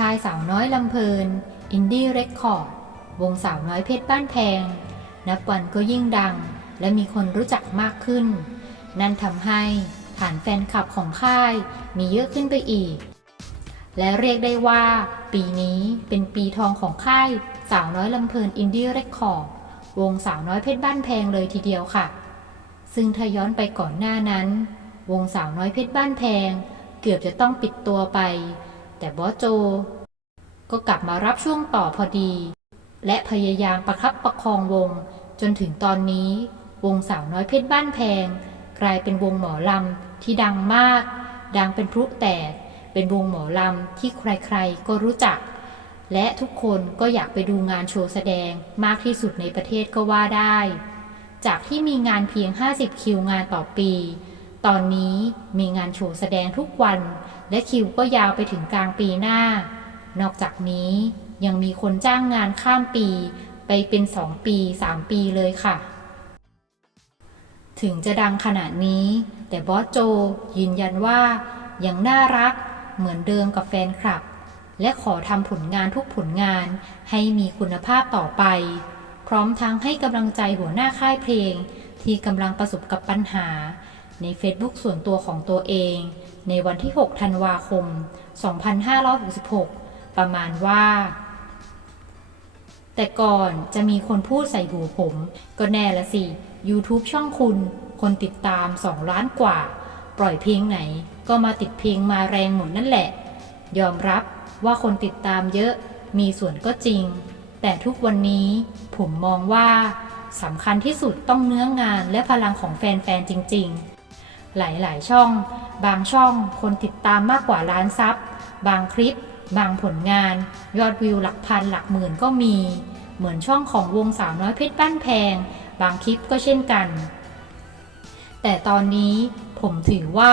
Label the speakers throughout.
Speaker 1: ค่ายสาวน้อยลำเพลิน อินดี้เรคคอร์ด วงสาวน้อยเพชรบ้านแพง นับวันก็ยิ่งดัง และมีคนรู้จักมากขึ้น นั่นทำให้ฐานแฟนคลับของค่ายมีเยอะขึ้นไปอีก และเรียกได้ว่า ปีนี้เป็นปีทองของค่ายสาวน้อยลำเพลินอินดี้เรคคอร์ด วงสาวน้อยเพชรบ้านแพงเลยทีเดียวค่ะ ซึ่งถ้าย้อนไปก่อนหน้านั้น วงสาวน้อยเพชรบ้านแพง เกือบจะต้องปิดตัวไป แต่บอสโจ ก็กลับมารับช่วงต่อพอดี และพยายามประคับประคองวง จนถึงตอนนี้ วงสาวน้อยเพชรบ้านแพง กลายเป็นวงหมอลำที่ดังมาก ดังเป็นพลุแตก เป็นวงหมอลำที่ใครๆ ก็รู้จัก และทุกคนก็อยากไปดูงานโชว์แสดงมากที่สุดในประเทศก็ว่าได้ จากที่มีงานเพียง 50 คิวงานต่อปี ตอนนี้มีงานโชว์แสดงทุกวัน และคิวก็ยาวไปถึงกลางปีหน้า นอกจากนี้ยังมีคนจ้างงานข้ามปี ไปเป็น2ปี3ปีเลยค่ะ ถึงจะดังขนาดนี้ แต่บอสโจยืนยันว่า ยังน่ารักเหมือนเดิมกับแฟนคลับ และขอทำผลงานทุกผลงานให้มีคุณภาพต่อไป พร้อมทั้งให้กำลังใจหัวหน้าค่ายเพลง ที่กำลังประสบกับปัญหา ใน Facebook ส่วนตัวของตัวเอง ในวันที่ 6 ธันวาคม 2566 ประมาณว่า แต่ก่อนจะมีคนพูดใส่หูผม ก็แน่ละสิ YouTube ช่องคุณ คนติดตาม 2 ล้านกว่า ปล่อยเพลงไหน ก็มาติดเพลงมาแรงหมดนั่นแหละ ยอมรับว่าคนติดตามเยอะ มีส่วนก็จริง แต่ทุกวันนี้ผมมองว่าสำคัญที่สุดต้องเนื้องานและพลังของแฟน ๆ จริง ๆ หลาย ๆ ช่อง บางช่องคนติดตามมากกว่าล้านซับ บางคลิป บางผลงาน ยอดวิวหลักพันหลักหมื่นก็มี เหมือนช่องของวงสาวน้อยเพชรบ้านแพง บางคลิปก็เช่นกัน แต่ตอนนี้ผมถือว่า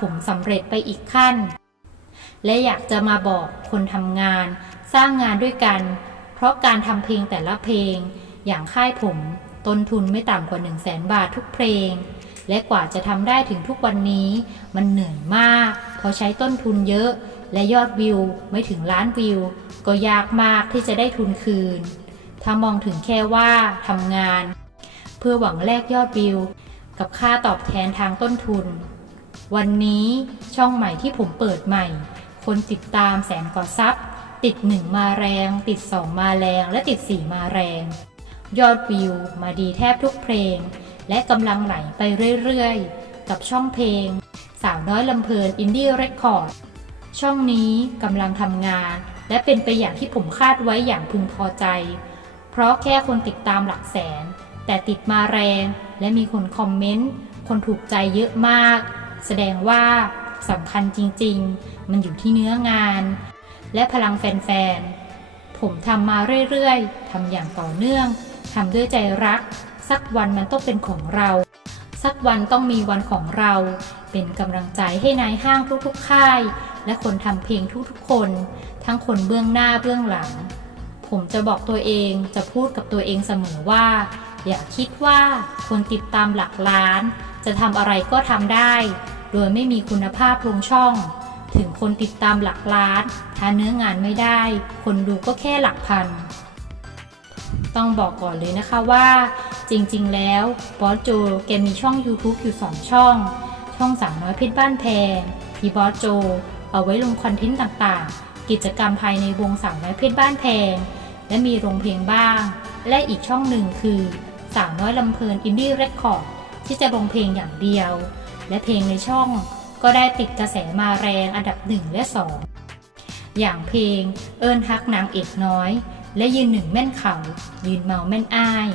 Speaker 1: ผมสำเร็จไปอีกขั้น และอยากจะมาบอกคนทำงาน สร้างงานด้วยกัน เพราะการทำเพลงแต่ละเพลง อย่างค่ายผม ต้นทุนไม่ต่ำกว่า 1 0 0 0 0แสนบาททุกเพลง และกว่าจะทำได้ถึงทุกวันนี้ มันเหนื่อยมาก เพราะใช้ต้นทุนเยอะ และยอดวิวไม่ถึงล้านวิว ก็ยากมากที่จะได้ทุนคืน ถ้ามองถึงแค่ว่าทำงาน เพื่อหวังแลกยอดวิว กับค่าตอบแทนทางต้นทุน วันนี้ช่องใหม่ที่ผมเปิดใหม่ คนติดตามแสนกว่าซับติดหนึ่งมาแรง ติดสองมาแรง และติดสี่มาแรง ยอดวิวมาดีแทบทุกเพลง และกำลังไหลไปเรื่อยๆ กับช่องเพลง สาวน้อยลำเพลินอินดี้เรคคอร์ด ช่องนี้กำลังทำงาน และเป็นไปอย่างที่ผมคาดไว้อย่างพึงพอใจ เพราะแค่คนติดตามหลักแสน แต่ติดมาแรง และมีคนคอมเมนต์ คนถูกใจเยอะมาก แสดงว่าสำคัญจริงๆ มันอยู่ที่เนื้องาน และพลังแฟนๆ ผมทำมาเรื่อยๆ ทำอย่างต่อเนื่อง ทำด้วยใจรัก สักวันมันต้องเป็นของเรา สักวันต้องมีวันของเรา เป็นกำลังใจให้นายห้างทุกๆค่าย และคนทำเพลงทุกๆคน ทั้งคนเบื้องหน้าเบื้องหลัง ผมจะบอกตัวเองจะพูดกับตัวเองเสมอว่า อย่าคิดว่าคนติดตามหลักล้าน จะทำอะไรก็ทำได้ โดยไม่มีคุณภาพลงช่อง ถึงคนติดตามหลักล้าน ถ้าเนื้องานไม่ได้ คนดูก็แค่หลักพันต้องบอกก่อนเลยนะคะว่า จริงๆ แล้วบอสโจแกมีช่อง YouTube อยู่ 2 ช่อง ช่องสามน้อยเพชรบ้านแพงที่บอสโจ เอาไว้ลงคอนเทนต์ต่างๆ กิจกรรมภายในวงสาวน้อยเพชรบ้านแพง และมีลงเพลงบ้าง และอีกช่องหนึ่งคือสาวน้อยลำเพลินอินดี้เรคคอร์ดที่จะลงเพลงอย่างเดียว และเพลงในช่องก็ได้ติดกระแสมาแรงอันดับ 1 และ 2 อย่างเพลงเอิญฮักนางเอกน้อย และยืนหนึ่งแม่นเขา ยืนเมาแม่นอ้าย